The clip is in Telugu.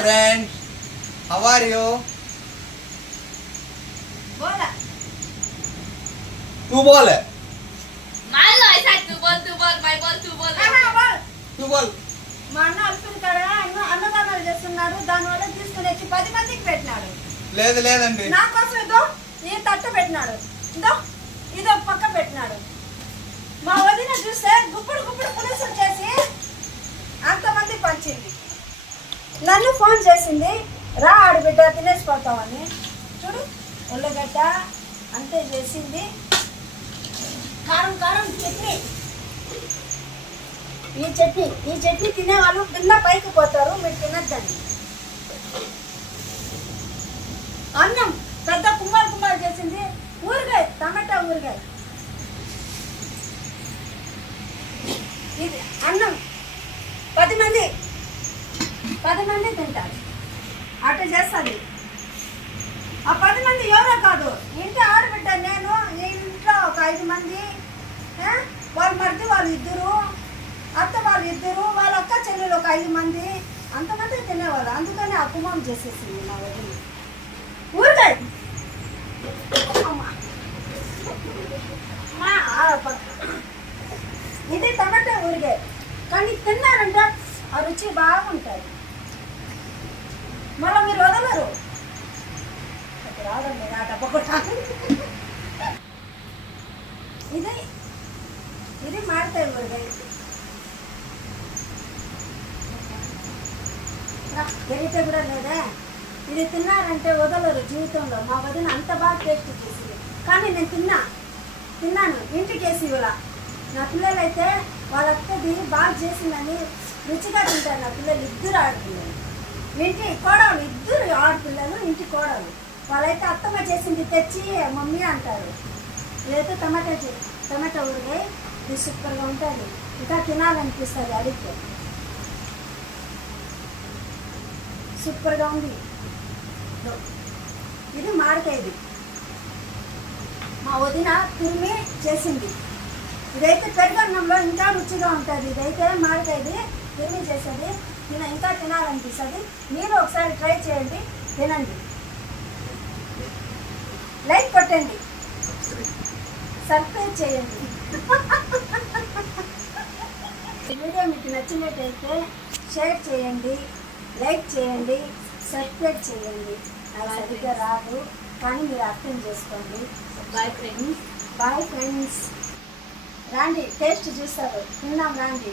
friends, how are you? बोला तू बोल मालो ऐसा तू बोल मैं बोल तू बोल बोल तू बोल మా అన్న అల్పుడు కాడ అన్నదానాలు చేస్తున్నాడు దానివల్ల తీసుకుని వచ్చి 10 మందికి పెట్టినాడు లేదండి నా కోసం ఇదో ఈ తట్టు పెట్టినాడు ఇదో పక్క పెట్టినాడు మా వదిన చూస్తే గుప్పుడు పులుసులు చేసి అంతమంది పంచింది నన్ను ఫోన్ చేసింది రా ఆడబిడ్డ తినేసిపోతామని చూడు ఉల్లగడ్డ అంతే చేసింది కారం చట్నీ ఈ చట్నీ తినేవాళ్ళు బిల్ల పైకి పోతారు మీరు తినద్దండి అన్నం పెద్ద కుంభాలు చేసింది ఊరగాయ టమాటా ఊరగాయ ఇది అన్నం 10 మంది తింటారు అట్లా చేస్తుంది ఆ 10 మంది ఎవరో కాదు ఇంటి ఆడబిడ్డ నేను ఇంట్లో ఒక 5 మంది వాళ్ళ మరిది వాళ్ళు 2 అత్త వాళ్ళు 2 వాళ్ళ అక్క చెల్లెలు ఒక 5 మంది అంతమంది తినేవాళ్ళు అందుకని అపమానం చేసేసింది మా వదిలి ఊరగాయ ఇది టమాటా ఊరగాయ కానీ తిన్నారంటే ఆ రుచి బాగుంటుంది మళ్ళీ మీరు వదలరు రాదండి నా డబ్బా ఇది మాడతాయి ఊరగాయ వెరితే కూడా లేదా ఇది తిన్నారంటే వదలరు జీవితంలో మా వదిన అంత బాగా టేస్ట్ చేసింది కానీ నేను తిన్నాను ఇంటికి వేసి ఇవ్వాల నా పిల్లలు అయితే వాళ్ళ అక్కది బాగా చేసిందని రుచిగా తింటారు నా పిల్లలు 2 ఆడపిల్లలు ఇంటి కోడలు 2 ఆడపిల్లలు ఇంటి కోడలు వాళ్ళైతే అత్తమ్మ చేసింది తెచ్చి మమ్మీ అంటారు ఇదైతే టమాటా ఊరగాయ ఇది సూపర్గా ఉంటుంది ఇంకా తినాలనిపిస్తుంది అడిగితే సూపర్గా ఉంది ఇది మాడకాయది మా వదిన తురిమి చేసింది ఇదైతే పెరుగన్నంలో ఇంకా రుచిగా ఉంటుంది ఇదైతే మాడకాయది తురిమి చేసేది ఇంకా తినాలనిపిస్తుంది మీరు ఒకసారి ట్రై చేయండి తినండి లైక్ కొట్టండి సబ్స్క్రైబ్ చేయండి వీడియో మీకు నచ్చినట్టయితే షేర్ చేయండి లైక్ చేయండి సబ్స్క్రైబ్ చేయండి అది సరిగ్గా రాదు కానీ మీరు అర్థం చేసుకోండి బాయ్ ఫ్రెండ్స్ రాండి టేస్ట్ చూస్తారు తిన్నాం రాండి